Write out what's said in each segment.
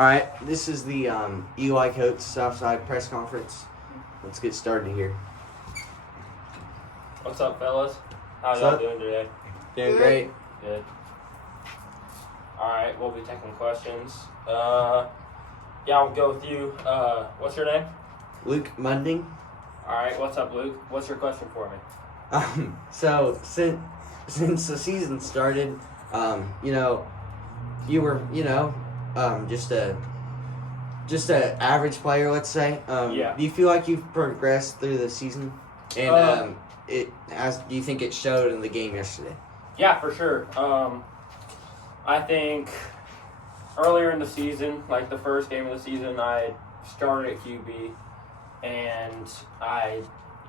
All right, this is the Eli Coates Southside press conference. Let's get started here. What's up, fellas? How What's y'all up? doing today? Doing great. Good. All right, we'll be taking questions. I'll go with you. What's your name? Luke Munding. All right, what's up, Luke? What's your question for me? So since the season started, you were just a average player, let's say. Yeah. Do you feel like you've progressed through the season? And do you think it showed in the game yesterday? Yeah, for sure. I think earlier in the season, like the first game of the season, I started at QB, and I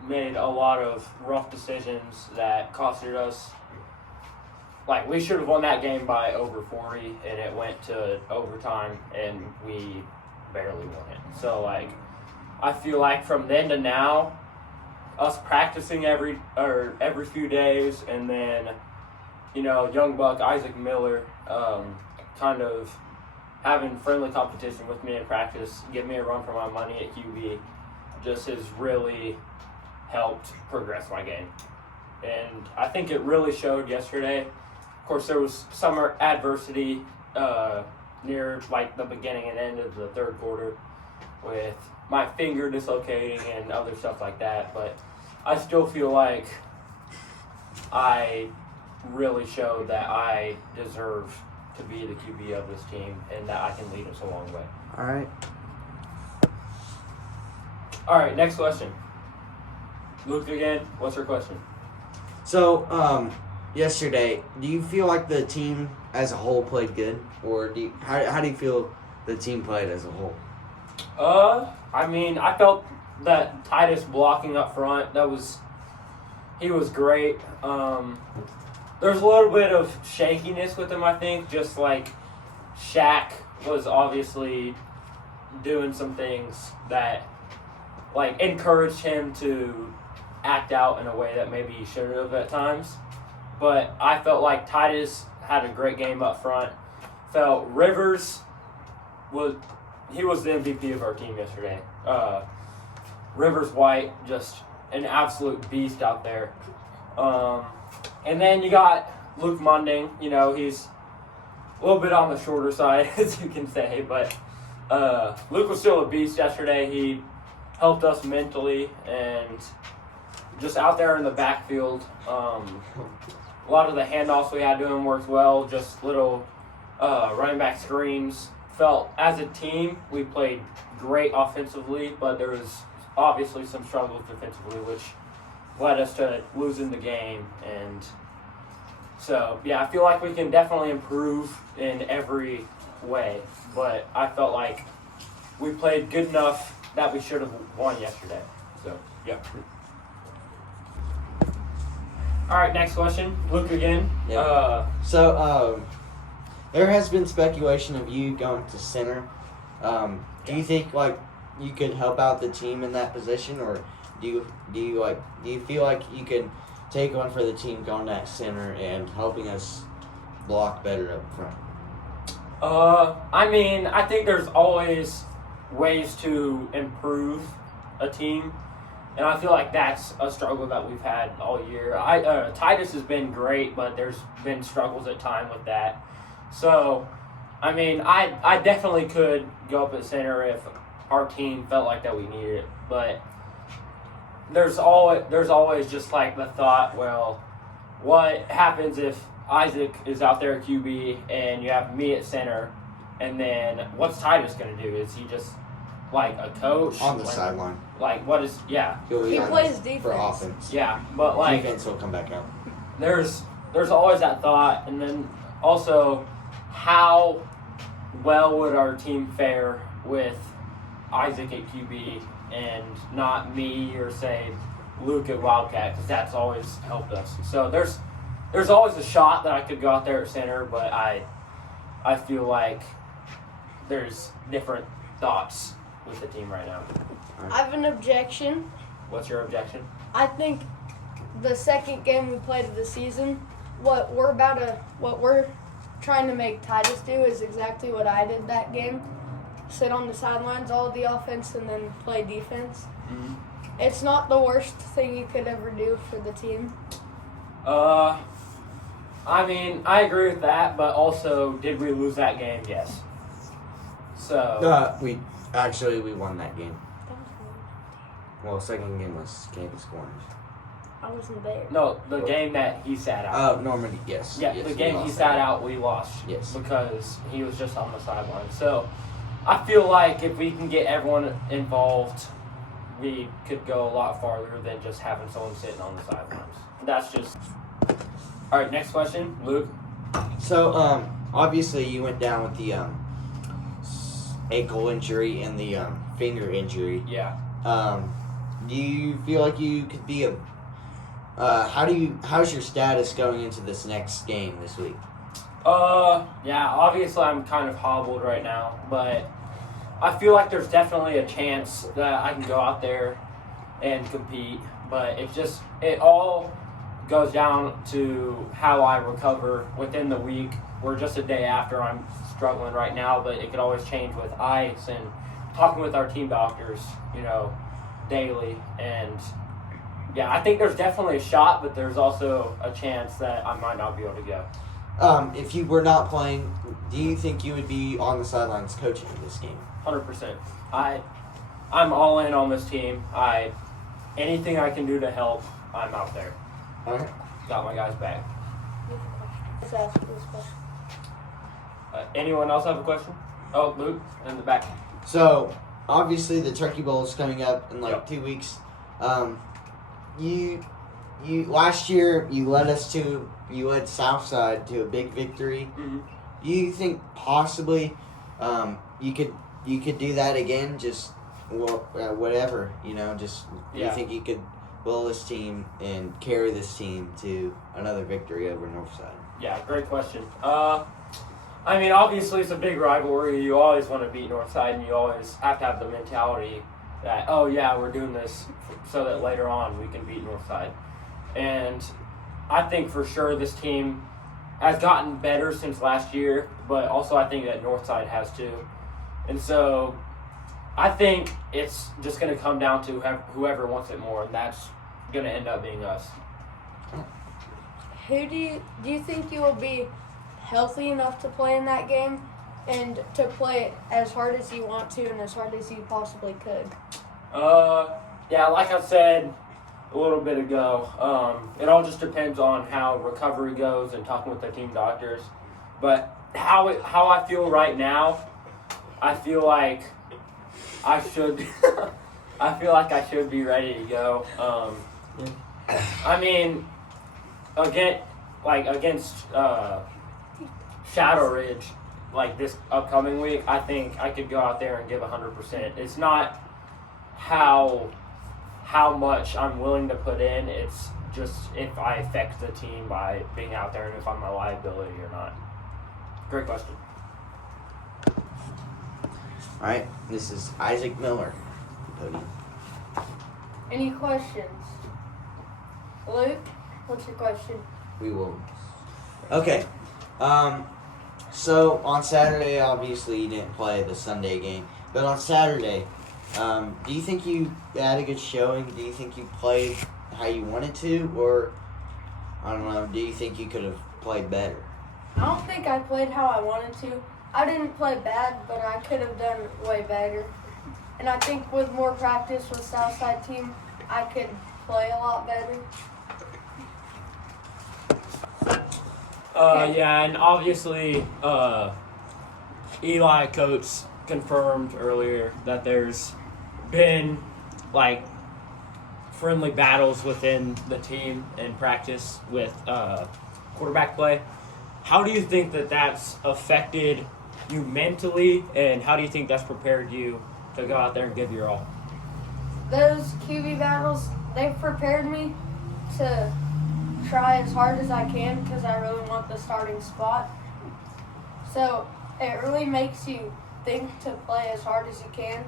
made a lot of rough decisions that costed us. Like, we should have won that game by over 40, and it went to overtime, and we barely won it. So, I feel like from then to now, us practicing every few days, and then, young buck Isaac Miller, kind of having friendly competition with me in practice, give me a run for my money at QB, just has really helped progress my game. And I think it really showed yesterday. Of course, there was some adversity near the beginning and end of the third quarter with my finger dislocating and other stuff like that. But I still feel like I really showed that I deserve to be the QB of this team and that I can lead us a long way. All right. All right, next question. Luke again, what's your question? So, yesterday, do you feel like the team as a whole played good, or how do you feel the team played as a whole? I felt that Titus blocking up front, he was great. There's a little bit of shakiness with him, I think, just like Shaq was obviously doing some things that encouraged him to act out in a way that maybe he should have at times. But I felt like Titus had a great game up front. Felt Rivers was the MVP of our team yesterday. Rivers White, just an absolute beast out there. And then you got Luke Munding. He's a little bit on the shorter side, as you can say. But Luke was still a beast yesterday. He helped us mentally and just out there in the backfield. A lot of the handoffs we had to him worked well. Just little running back screens. Felt as a team we played great offensively, but there was obviously some struggles defensively, which led us to losing the game. And so, I feel like we can definitely improve in every way. But I felt like we played good enough that we should have won yesterday. So, yeah. All right, next question. Luke again. Yeah. There has been speculation of you going to center. Do you think you could help out the team in that position, or do you feel like you could take one for the team going at center and helping us block better up front? I think there's always ways to improve a team. And I feel like that's a struggle that we've had all year. Titus has been great, but there's been struggles at time with that. So, I definitely could go up at center if our team felt like that we needed it. But there's always just the thought, well, what happens if Isaac is out there at QB and you have me at center, and then what's Titus going to do? Is he just a coach on the sideline? What is? Yeah, he plays defense for offense. Yeah, but defense will come back out. There's always that thought, and then also how well would our team fare with Isaac at QB and not me or say Luke at Wildcat, because that's always helped us. So there's always a shot that I could go out there at center, but I feel like there's different thoughts with the team right now. I have an objection. What's your objection? I think the second game we played of the season, what we're trying to make Titus do is exactly what I did that game. sit on the sidelines all the offense and then play defense. Mhm. It's not the worst thing you could ever do for the team. I mean, I agree with that, but also, did we lose that game? Yes. So, we won that game. Well, second game was Campus Corners. I wasn't there. no, the game that he sat out. Oh, Normandy, yes. Yeah, yes, the we game he lost sat that. out, we lost. Yes. Because he was just on the sideline. So, I feel like if we can get everyone involved, we could go a lot farther than just having someone sitting on the sidelines. That's just. All right, next question, Luke. So, obviously you went down with the ankle injury and the finger injury. Yeah. Do you feel like you could be a? How's your status going into this next game this week? Yeah, obviously I'm kind of hobbled right now, but I feel like there's definitely a chance that I can go out there and compete, but it all goes down to how I recover within the week. We're just a day after. I'm struggling right now, but it could always change with ice and talking with our team doctors, daily. And yeah, I think there's definitely a shot, but there's also a chance that I might not be able to go. If you were not playing, do you think you would be on the sidelines coaching in this game? 100%. I'm all in on this team. Anything I can do to help, I'm out there. All right. Got my guys back. Let's ask this question. Anyone else have a question? Oh, Luke in the back. So, obviously the Turkey Bowl is coming up in like Yep. 2 weeks. You last year you led Southside to a big victory. Mm-hmm. Do you think possibly you could do that again? Just whatever, just do you Yeah. think you could will this team and carry this team to another victory over Northside? Yeah, great question. I mean, obviously it's a big rivalry. You always want to beat Northside, and you always have to have the mentality that, oh yeah, we're doing this so that later on we can beat Northside. And I think for sure this team has gotten better since last year, but also I think that Northside has too. And so I think it's just going to come down to whoever wants it more, and that's going to end up being us. Who do you think you will be healthy enough to play in that game and to play as hard as you want to and as hard as you possibly could? Yeah, like I said a little bit ago, it all just depends on how recovery goes and talking with the team doctors. But how I feel right now, I feel like I should I feel like I should be ready to go. I mean, against Shadow Ridge, like this upcoming week, I think I could go out there and give 100%. It's not how much I'm willing to put in. It's just if I affect the team by being out there and if I'm a liability or not. Great question. All right, this is Isaac Miller. Podium. Any questions? Luke, what's your question? We will. Okay. So on Saturday, obviously you didn't play the Sunday game, but on Saturday, do you think you had a good showing? Do you think you played how you wanted to, or I don't know? Do you think you could have played better? I don't think I played how I wanted to. I didn't play bad, but I could have done way better. And I think with more practice with Southside team, I could play a lot better. Yeah, and obviously, Eli Coates confirmed earlier that there's been friendly battles within the team in practice with quarterback play. How do you think that that's affected you mentally, and how do you think that's prepared you to go out there and give your all? Those QB battles, they've prepared me to try as hard as I can because I really want the starting spot. So it really makes you think to play as hard as you can,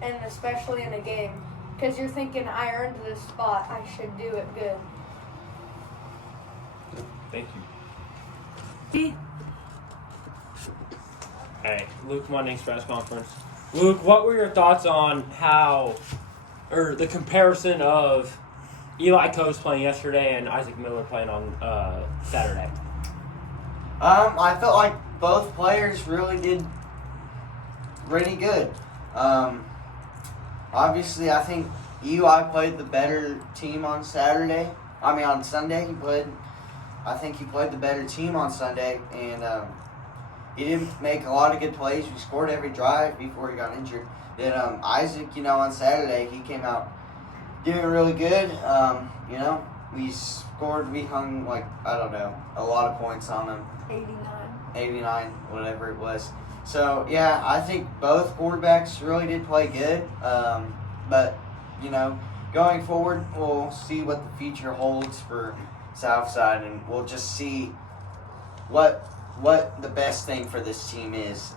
and especially in a game, because you're thinking, I earned this spot, I should do it good. Thank you. Hey, Luke Munning's press conference. Luke, what were your thoughts on the comparison of Eli Coates playing yesterday and Isaac Miller playing on Saturday? I felt like both players really did pretty good. Obviously, I think Eli played the better team on Saturday. On Sunday, I think he played the better team on Sunday, and he didn't make a lot of good plays. We scored every drive before he got injured. Then Isaac, on Saturday, he came out doing really good. We hung a lot of points on them. 89, whatever it was. So, yeah, I think both quarterbacks really did play good. But, going forward, we'll see what the future holds for Southside, and we'll just see what the best thing for this team is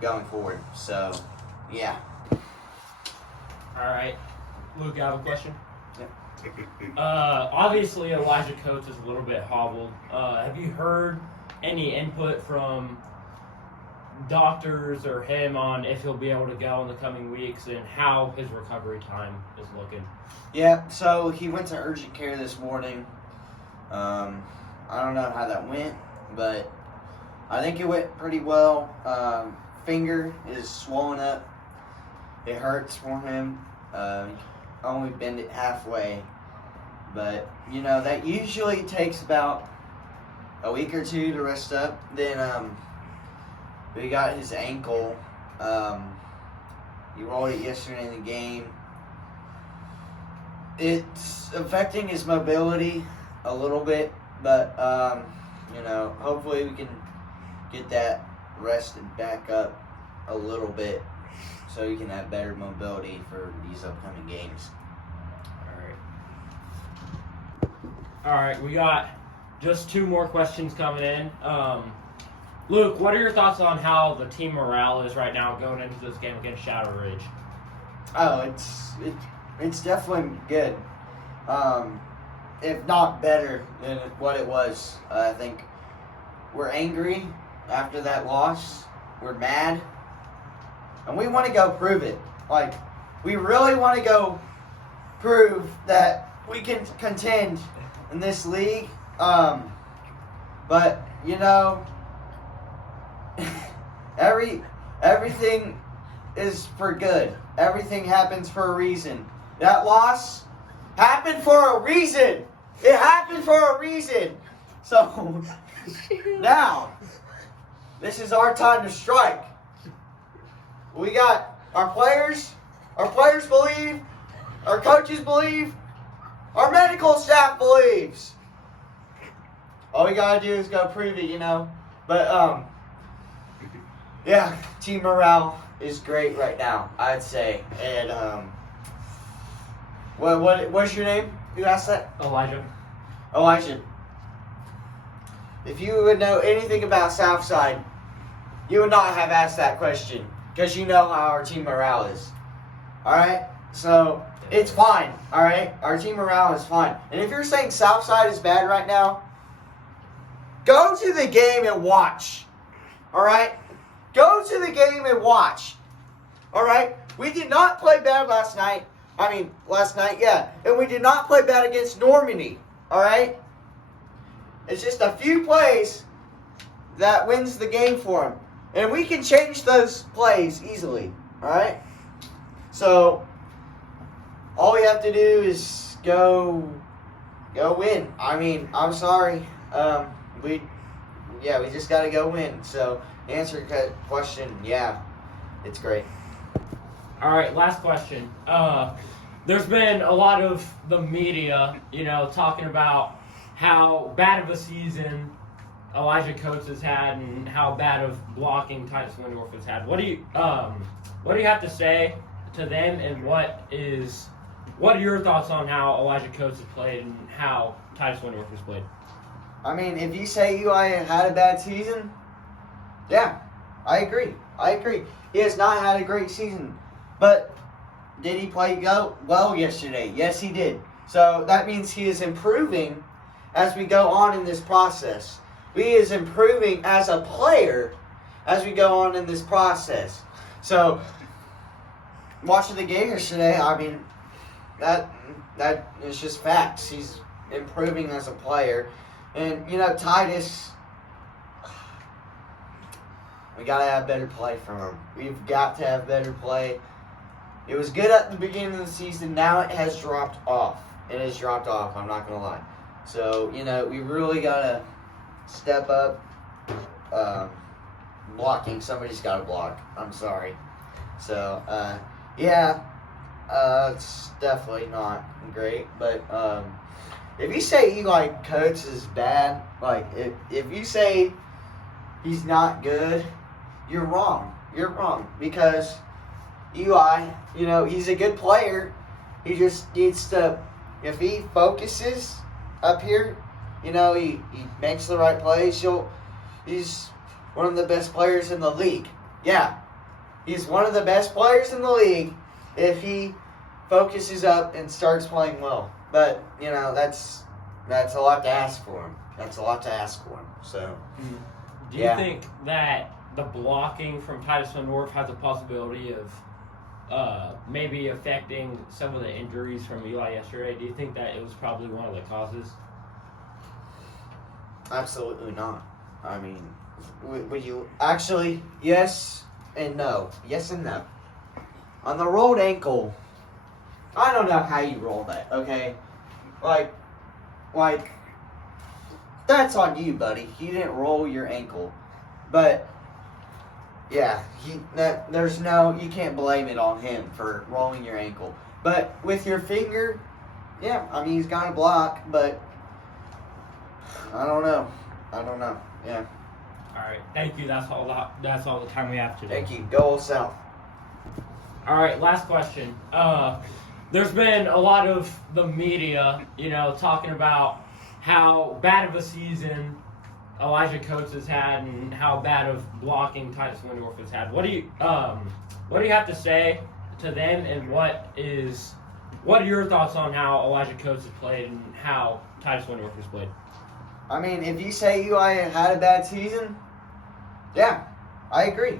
going forward. So, yeah. All right. Luke, I have a question. Yep. Obviously, Elijah Coates is a little bit hobbled. Have you heard any input from doctors or him on if he'll be able to go in the coming weeks and how his recovery time is looking? Yeah, so he went to urgent care this morning. I don't know how that went, but I think it went pretty well. Finger is swollen up. It hurts for him. Only bend it halfway. But, that usually takes about a week or two to rest up. Then we got his ankle. He rolled it yesterday in the game. It's affecting his mobility a little bit, but hopefully we can get that rested back up a little bit so he can have better mobility for these upcoming games. All right, we got just 2 more questions coming in. Luke, what are your thoughts on how the team morale is right now going into this game against Shadow Ridge? Oh, it's definitely good. If not better than what it was. I think we're angry after that loss. We're mad. And we want to go prove it. We really want to go prove that we can contend in this league. But, everything is for good. Everything happens for a reason. That loss happened for a reason. It happened for a reason. So, now, this is our time to strike. We got our players believe, our coaches believe, our medical staff believes. All we gotta do is go prove it, But, yeah, team morale is great right now, I'd say. And, what's your name? Who asked that? Elijah. If you would know anything about Southside, you would not have asked that question because you know how our team morale is. Alright? So, it's fine. Alright? Our team morale is fine. And if you're saying Southside is bad right now, go to the game and watch. Alright? Go to the game and watch. Alright? We did not play bad last night. Yeah. And we did not play bad against Normandy. Alright? It's just a few plays that wins the game for them. And we can change those plays easily. Alright? So, all we have to do is go win. I'm sorry. We just got to go win. So, to answer your question, yeah, it's great. All right, last question. There's been a lot of the media, talking about how bad of a season Elijah Coates has had and how bad of blocking Titus Windorf has had. What do you have to say to them, and what are your thoughts on how Elijah Coates has played and how Titus Windorf has played? If you say Eli had a bad season, yeah, I agree. He has not had a great season. But did he play well yesterday? Yes, he did. So that means he is improving as we go on in this process. He is improving as a player, as we go on in this process. So, watching the game yesterday, I mean, that is just facts. He's improving as a player. And, Titus, we got to have better play from him. We've got to have better play. It was good at the beginning of the season. Now it has dropped off. It has dropped off, I'm not going to lie. So, we really got to step up. Blocking. Somebody's got to block. I'm sorry. So, it's definitely not great. But if you say Eli Coates is bad, if you say he's not good, you're wrong. You're wrong. Because Eli, he's a good player. He just needs to, if he focuses up here, he makes the right plays, he's one of the best players in the league. Yeah. He's one of the best players in the league if he focuses up and starts playing well. But, that's a lot to ask for him. That's a lot to ask for him. So, do you think that the blocking from Titus Windorf has a possibility of maybe affecting some of the injuries from Eli yesterday? Do you think that it was probably one of the causes? Absolutely not. I mean, would you actually? Yes and no. Yes and no. On the rolled ankle, I don't know how you roll that. Okay, like that's on you, buddy. You didn't roll your ankle, but yeah, you can't blame it on him for rolling your ankle. But with your finger, yeah, I mean he's got a block, but I don't know. Yeah. All right, thank you. That's all the time we have today. Thank you. Go Old South. All right, last question. There's been a lot of the media, talking about how bad of a season Elijah Coates has had and how bad of blocking Titus Windorf has had. What do you have to say to them, and what are your thoughts on how Elijah Coates has played and how Titus Windorf has played? I mean, if you say Eli had a bad season, yeah, I agree.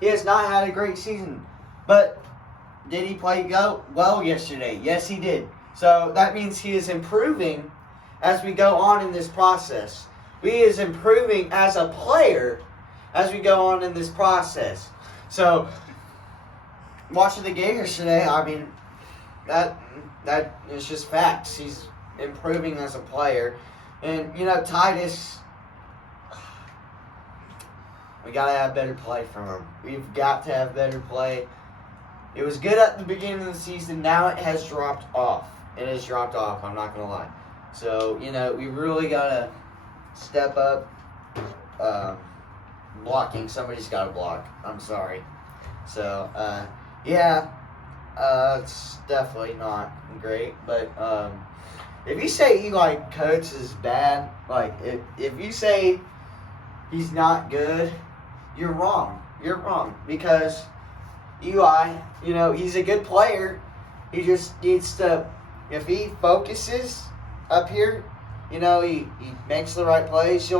He has not had a great season. But did he play well yesterday? Yes, he did. So that means he is improving as we go on in this process. He is improving as a player as we go on in this process. So, watching the game yesterday, I mean, that is just facts. He's improving as a player. And, Titus, we got to have better play from him. We've got to have better play. It was good at the beginning of the season. Now it has dropped off. It has dropped off, I'm not going to lie. So, we really got to step up. Blocking. Somebody's got to block. I'm sorry. So, it's definitely not great. But, if you say Eli Coates is bad, if you say he's not good, you're wrong. You're wrong. Because Eli, he's a good player. He just needs to, if he focuses up here, he makes the right plays,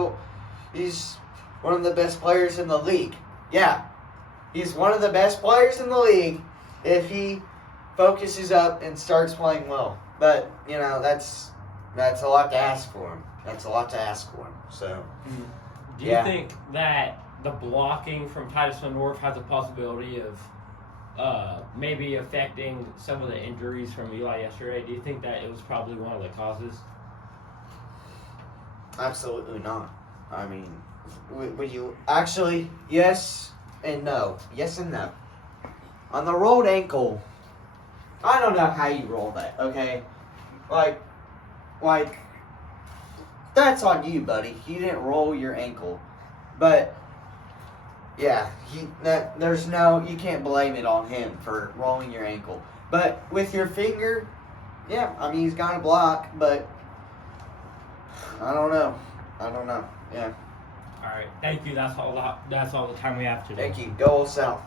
he's one of the best players in the league. Yeah. He's one of the best players in the league if he focuses up and starts playing well. But, that's a lot to ask for him. That's a lot to ask for him. So, do you think that the blocking from Titus Windorf has a possibility of maybe affecting some of the injuries from Eli yesterday? Do you think that it was probably one of the causes? Absolutely not. I mean, would you actually? Yes and no. Yes and no. On the rolled ankle, I don't know how you roll that. Okay, like that's on you, buddy. You didn't roll your ankle, but yeah, you can't blame it on him for rolling your ankle. But with your finger, yeah, I mean he's got a block, but I don't know. Yeah. All right, thank you. That's all the time we have today. Thank you. Go Old South.